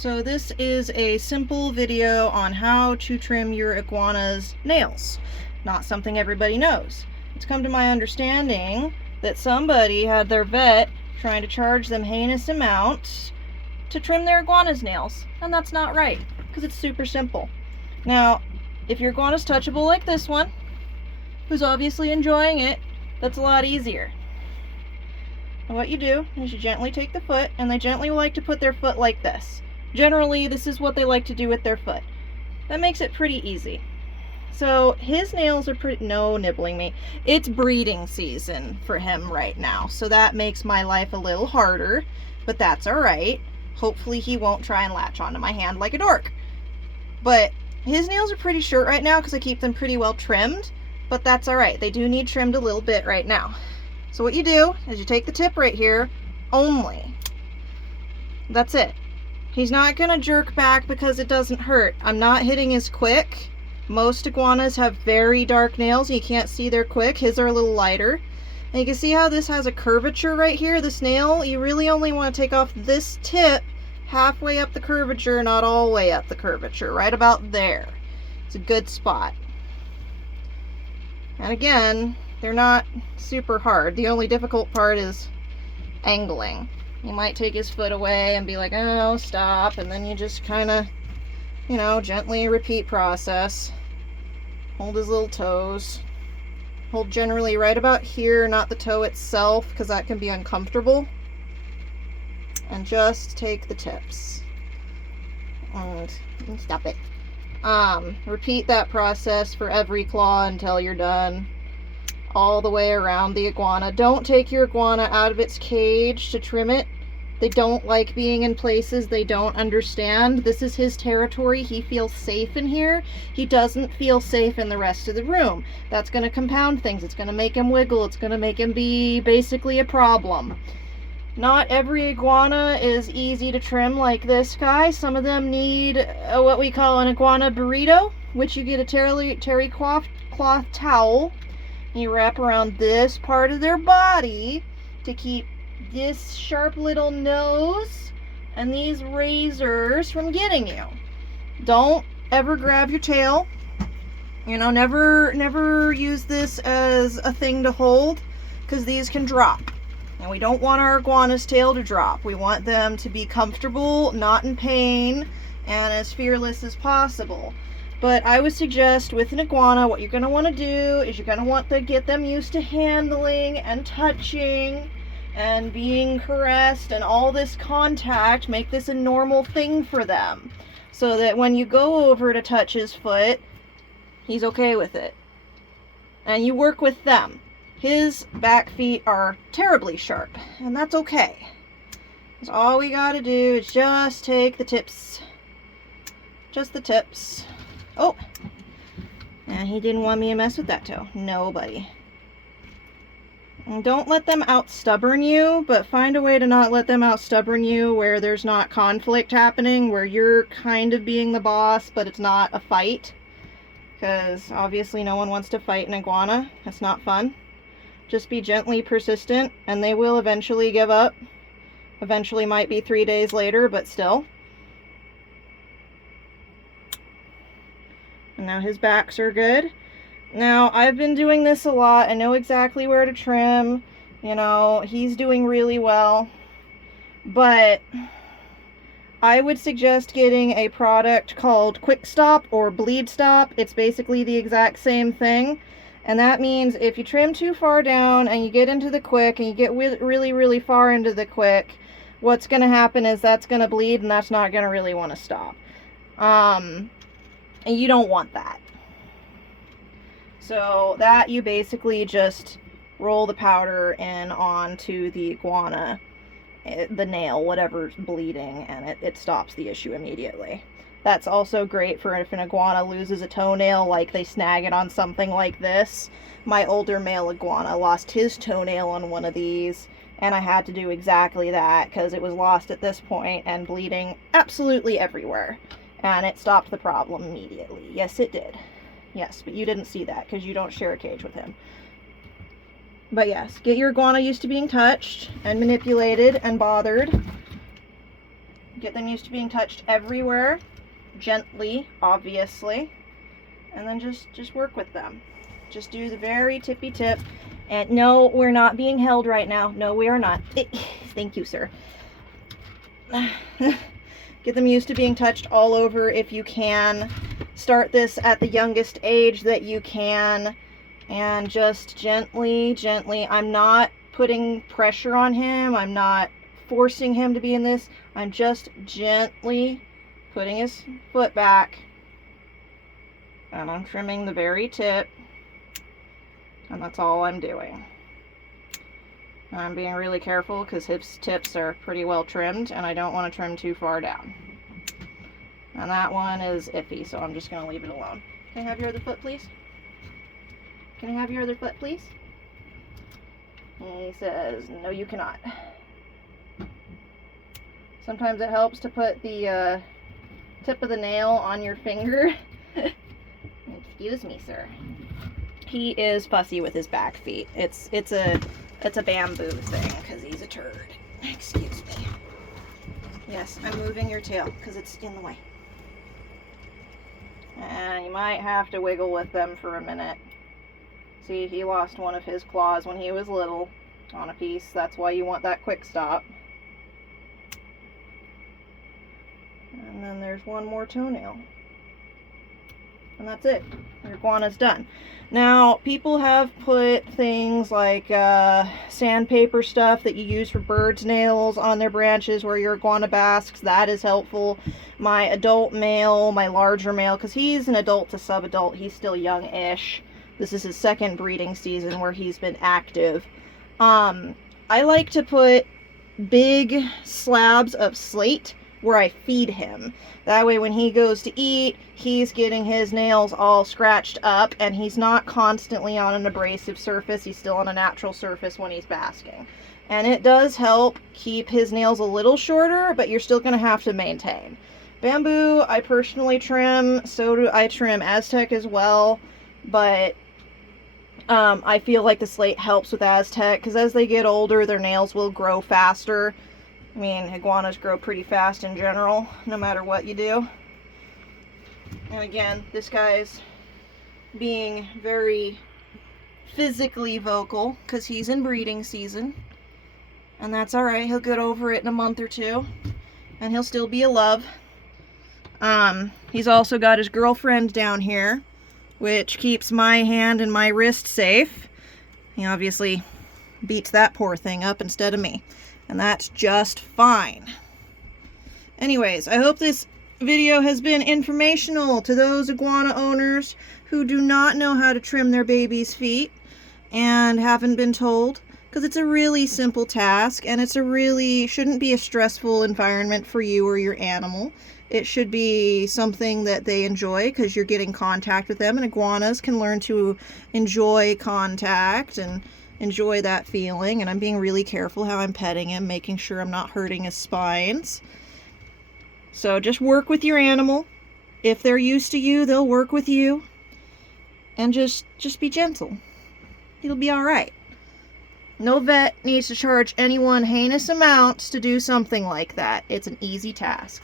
So this is a simple video on how to trim your iguana's nails. Not something everybody knows. It's come to my understanding that somebody had their vet trying to charge them heinous amounts to trim their iguana's nails, and that's not right, because it's super simple. Now, if your iguana's touchable like this one, who's obviously enjoying it, that's a lot easier. And what you do is you gently take the foot, and they gently like to put their foot like this. Generally, this is what they like to do with their foot. That makes it pretty easy. So his nails are pretty, no nibbling me. It's breeding season for him right now. So that makes my life a little harder, but that's all right. Hopefully he won't try and latch onto my hand like a dork. But his nails are pretty short right now because I keep them pretty well trimmed, but that's all right. They do need trimmed a little bit right now. So what you do is you take the tip right here only. That's it. He's not gonna jerk back because it doesn't hurt. I'm not hitting as quick. Most iguanas have very dark nails. You can't see they're quick. His are a little lighter. And you can see how this has a curvature right here, this nail. You really only want to take off this tip halfway up the curvature, not all the way up the curvature, right about there. It's a good spot. And again, they're not super hard. The only difficult part is angling. You might take his foot away and be like, oh, stop. And then you just kind of, you know, gently repeat process. Hold his little toes. Hold generally right about here, not the toe itself, because that can be uncomfortable. And just take the tips. And stop it. Repeat that process for every claw until you're done. All the way around the iguana. Don't take your iguana out of its cage to trim it. They don't like being in places they don't understand. This is his territory. He feels safe in here. He doesn't feel safe in the rest of the room. That's going to compound things. It's going to make him wiggle. It's going to make him be basically a problem. Not every iguana is easy to trim like this guy. Some of them need what we call an iguana burrito, which you get a terry cloth towel. You wrap around this part of their body to keep this sharp little nose and these razors from getting you. Don't ever grab your tail. You know, never use this as a thing to hold, because these can drop. And we don't want our iguana's tail to drop. We want them to be comfortable, not in pain, and as fearless as possible. But I would suggest with an iguana, what you're going to want to do is you're going to want to get them used to handling and touching and being caressed and all this contact. Make this a normal thing for them so that when you go over to touch his foot, he's okay with it. And you work with them. His back feet are terribly sharp, and that's okay. So all we got to do is just take the tips. Just the tips. Oh, and he didn't want me to mess with that toe. Nobody. And don't let them out-stubborn you, but find a way to not let them out-stubborn you where there's not conflict happening, where you're kind of being the boss, but it's not a fight. Because obviously no one wants to fight an iguana. That's not fun. Just be gently persistent, and they will eventually give up. Eventually might be 3 days later, but still. Now his backs are good. Now, I've been doing this a lot. I know exactly where to trim. You know, he's doing really well. But I would suggest getting a product called Quick Stop or Bleed Stop. It's basically the exact same thing. And that means if you trim too far down and you get into the quick and you get really, really far into the quick, what's going to happen is that's going to bleed, and that's not going to really want to stop. And you don't want that. So that you basically just roll the powder in onto the iguana, the nail, whatever's bleeding, and it stops the issue immediately. That's also great for if an iguana loses a toenail, like they snag it on something like this. My older male iguana lost his toenail on one of these, and I had to do exactly that because it was lost at this point and bleeding absolutely everywhere. And it stopped the problem immediately. Yes, it did. Yes, but you didn't see that because you don't share a cage with him. But yes, get your iguana used to being touched and manipulated and bothered. Get them used to being touched everywhere, gently, obviously, and then just work with them. Just do the very tippy tip. And no, we're not being held right now. No, we are not. Thank you, sir. Get them used to being touched all over if you can. Start this at the youngest age that you can, and just gently, gently. I'm not putting pressure on him. I'm not forcing him to be in this. I'm just gently putting his foot back, and I'm trimming the very tip, and that's all I'm doing. I'm being really careful because his tips are pretty well trimmed, and I don't want to trim too far down. And that one is iffy, so I'm just going to leave it alone. Can I have your other foot, please? Can I have your other foot, please? And he says, no, you cannot. Sometimes it helps to put the tip of the nail on your finger. Excuse me, sir. He is fussy with his back feet. It's a bamboo thing because he's a turd. Excuse me. Yes, I'm moving your tail because it's in the way. And you might have to wiggle with them for a minute. See, he lost one of his claws when he was little on a piece. That's why you want that quick stop. And then there's one more toenail. And that's it. Your iguana's done. Now, people have put things like sandpaper stuff that you use for birds' nails on their branches where your iguana basks. That is helpful. My adult male, my larger male, because he's an adult to sub-adult, he's still young-ish. This is his second breeding season where he's been active. I like to put big slabs of slate where I feed him. That way when he goes to eat, he's getting his nails all scratched up and he's not constantly on an abrasive surface. He's still on a natural surface when he's basking. And it does help keep his nails a little shorter, but you're still going to have to maintain. Bamboo, I personally trim. So do I trim Aztec as well. But I feel like the slate helps with Aztec because as they get older, their nails will grow faster. I mean, iguanas grow pretty fast in general, no matter what you do. And again, this guy's being very physically vocal because he's in breeding season. And that's alright, he'll get over it in a month or two. And he'll still be a love. He's also got his girlfriend down here, which keeps my hand and my wrist safe. He obviously beats that poor thing up instead of me. And that's just fine. Anyways, I hope this video has been informational to those iguana owners who do not know how to trim their baby's feet and haven't been told. Because it's a really simple task and shouldn't be a stressful environment for you or your animal. It should be something that they enjoy because you're getting contact with them, and iguanas can learn to enjoy contact and enjoy that feeling. And I'm being really careful how I'm petting him, making sure I'm not hurting his spines. So just work with your animal. If they're used to you, they'll work with you. And just be gentle. It'll be all right. No vet needs to charge anyone heinous amounts to do something like that. It's an easy task.